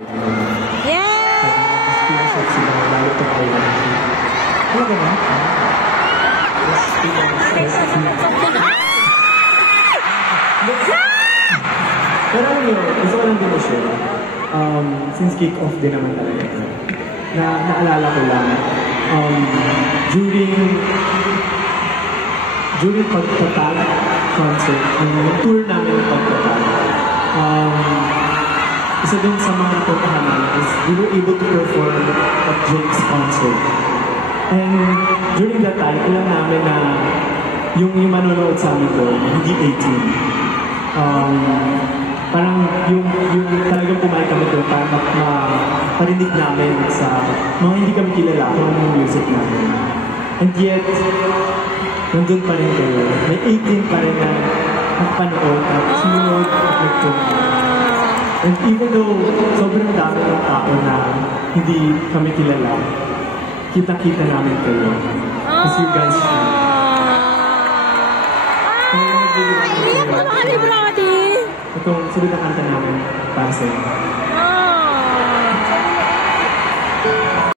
Pero alam nyo, gusto ko lang din i-share. Since kick-off din naman talaga. Naalala ko lang, during pagtatag concert, yung tour namin ng pagtatag, isa din sa mga napuntahan namin is we were able to perform at Jake's concert. And during that time, alam namin na yung manonood sa amin doon, hindi 18. Parang yung talagang pumayag kami doon para maparinig namin sa mga hindi kami kilala kung anong music namin. And yet, nandun pa rin kayo. May 18 pa rin na nakapanood at sumunod at nagpunta. And even though sobrang dami ng tao na hindi kami kilala, kita-kita namin kayo. As you guys should. Itong sunod na kanta namin para sa inyo.